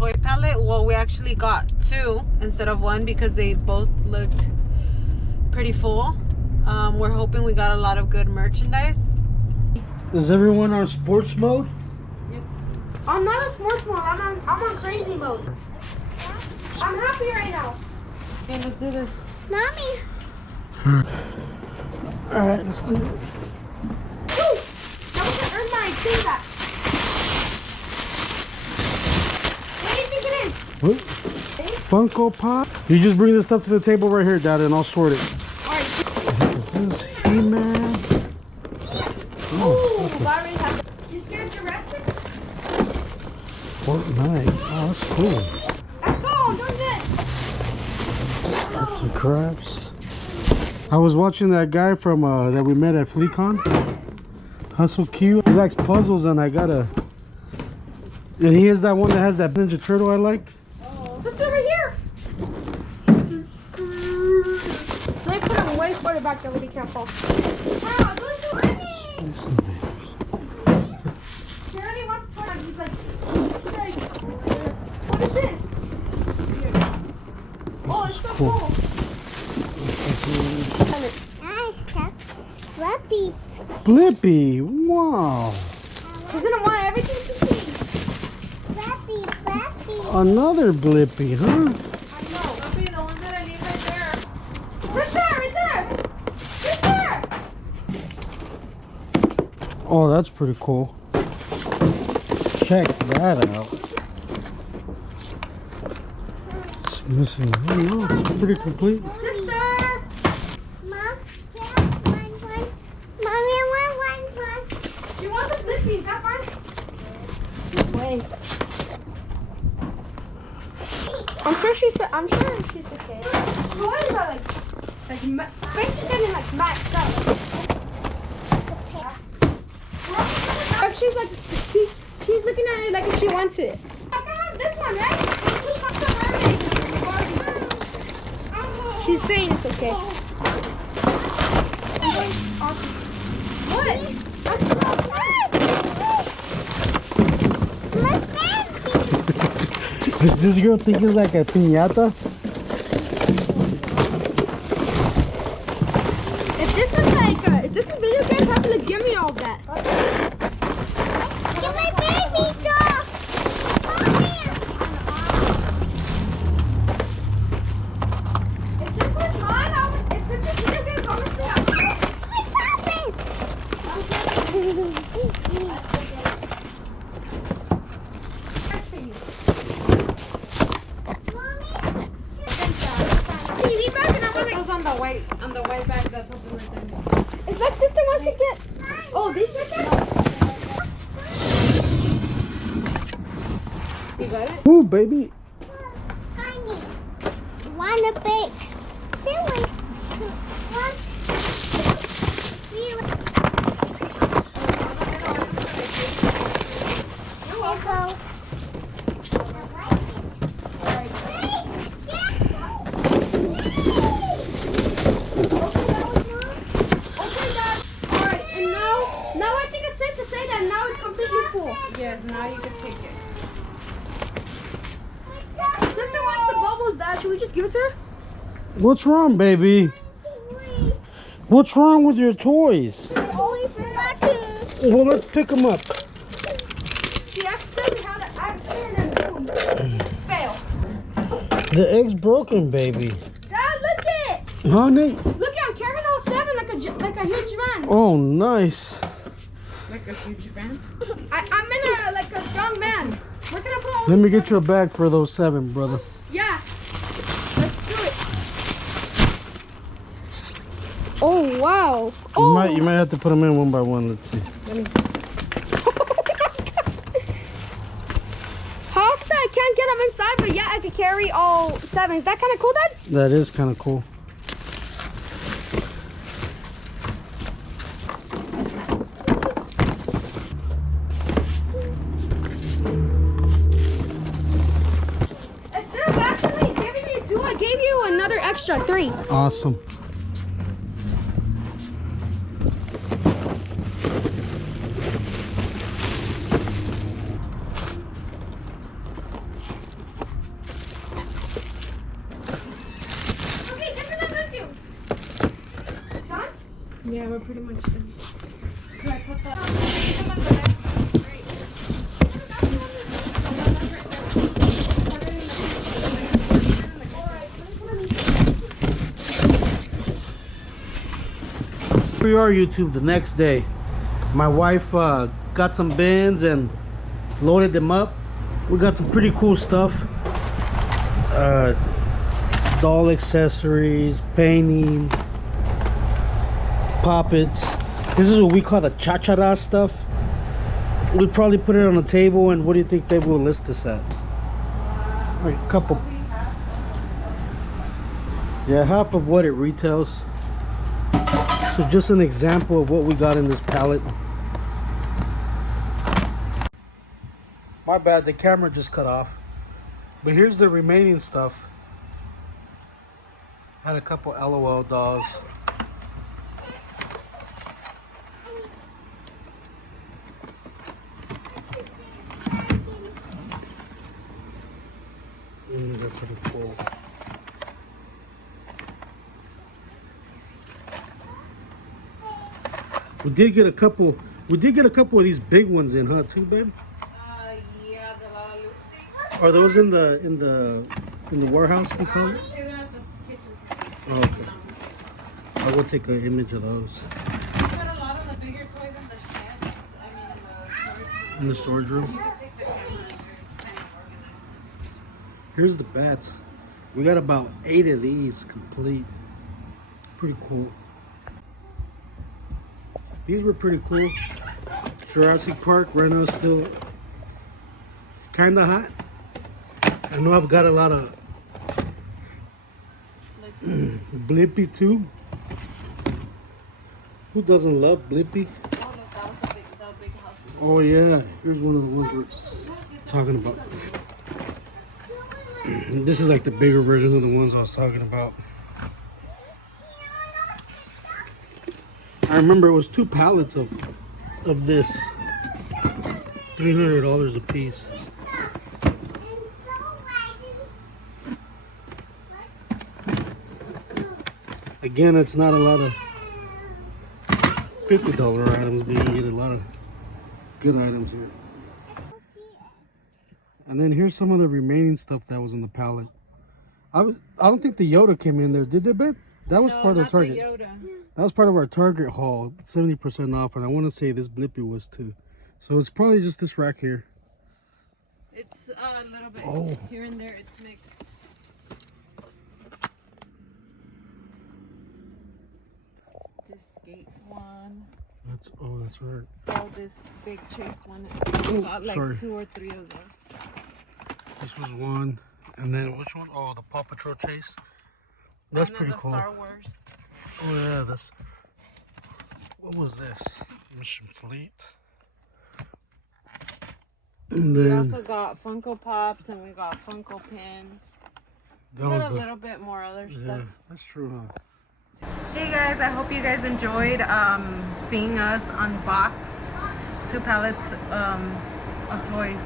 toy pallet. Well, we actually got 2 instead of 1 because they both looked pretty full. We're hoping we got a lot of good merchandise. Is everyone on sports mode? Yep. I'm not on sports mode. I'm on crazy mode. I'm happy right now. Okay, let's do this. Mommy. Alright, let's do it. Woo! Now we can earn my thing back. What do you think it is? What? Funko Pop? You just bring this stuff to the table right here, Dad, and I'll sort it. Alright. Is this He-Man? Ooh, Larry has. You scared to rest it? Fortnite. Oh, that's cool. Let's go. Do this. Arts and crafts. I was watching that guy from that we met at FleaCon. Hustle Q. He likes puzzles, and I gotta. And he is that one that has that Ninja Turtle I like. Just over here. Let me put him way further back that way he can't fall. Wow, those are winning. Charlie wants to turn. He's like, what is this? Oh, it's so cool. Nice stuff. Blippi. Blippi. Wow. Because I don't want everything to see. Blippi. Blippi. Another Blippi, huh? I know. Copy the one that I leave right there. Right there. Right there. Oh, that's pretty cool. Check that out. It's missing. I don't know. It's pretty complete. Sister. Mom, yeah, one. Mommy, one. Do you want the Blippi? Is that fine? Wait. I'm sure she's okay. Toys are basically like maxed out. Like she's like she's looking at it like if she wants it. I can have this one, right? She's saying it's okay. What? Does this girl think it's like a piñata? If this is like if this is video games, have to give me all that. Give my baby doll. If this was mine, if this is video games, honestly, I would. On the way back, that's open right there. It's like sister wants to get. Oh, these right there? You got it? Ooh, baby. Honey, wanna bake? One. Go. Yes, now you can take it. Sister wants the bubbles, Dad. Should we just give it to her? What's wrong, baby? What's wrong with your toys? Well, let's pick them up. She accidentally had an accident and boom. Fail. The egg's broken, baby. Dad, look it. Honey? Look at I'm carrying all 7 like a huge man. Oh, nice. Like a huge fan? I'm in like a strong man. We're gonna put all Let me get you a bag for those 7, brother. Yeah. Let's do it. Oh wow. You might have to put them in one by one. Let's see. Let me see. How's that? I can't get them inside, but yeah, I can carry all 7. Is that kind of cool, Dad? That is kind of cool. Instead of actually giving you 2, I gave you another extra 3. Awesome. Yeah, we're pretty much done. Can I put that? Here we are, YouTube, the next day. My wife got some bins and loaded them up. We got some pretty cool stuff. Doll accessories, painting, poppets. This is what we call the cha-cha-da stuff. We'd probably put it on the table, and what do you think they will list this at? Like a couple. Yeah, half of what it retails. So just an example of what we got in this pallet. My bad, the camera just cut off. But here's the remaining stuff. Had a couple L.O.L dolls. They're pretty cool. We did get a couple of these big ones in, huh, too, babe? Yeah, the L.O.L. Are those in the warehouse, we call it? Oh, okay. I will take an image of those. We got a lot of the bigger toys in the sheds. I mean, In the storage room. you can take the camera in there. It's kind of organized. Here's the bats. We got about 8 of these complete. Pretty cool. These were pretty cool. Jurassic Park right now still kind of hot. I know I've got a lot of Blippi too. Who doesn't love Blippi? Oh, look, that was a big house. Oh yeah, here's one of the ones we're talking about. This is like the bigger version of the ones I was talking about. I remember it was 2 pallets of this. $300 a piece. Again, it's not a lot of $50 items, but you can get a lot of good items here. And then here's some of the remaining stuff that was in the pallet. I don't think the Yoda came in there, did they, babe? That was part of the Target. That was part of our Target haul, 70% off, and I want to say this Blippi was too. So it's probably just this rack here. It's a little bit here and there. It's mixed. This skate one. That's right. Oh, this big chase one. We got like 2 or 3 of those. This was one, and then which one? Oh, the Paw Patrol chase. That's pretty cool. Star Wars. Oh yeah, that's. What was this? Mission Fleet. And then We also got Funko Pops and we got Funko Pins. We got a little bit more other stuff. Yeah, that's true, huh? Hey guys, I hope you guys enjoyed seeing us unbox 2 pallets of toys.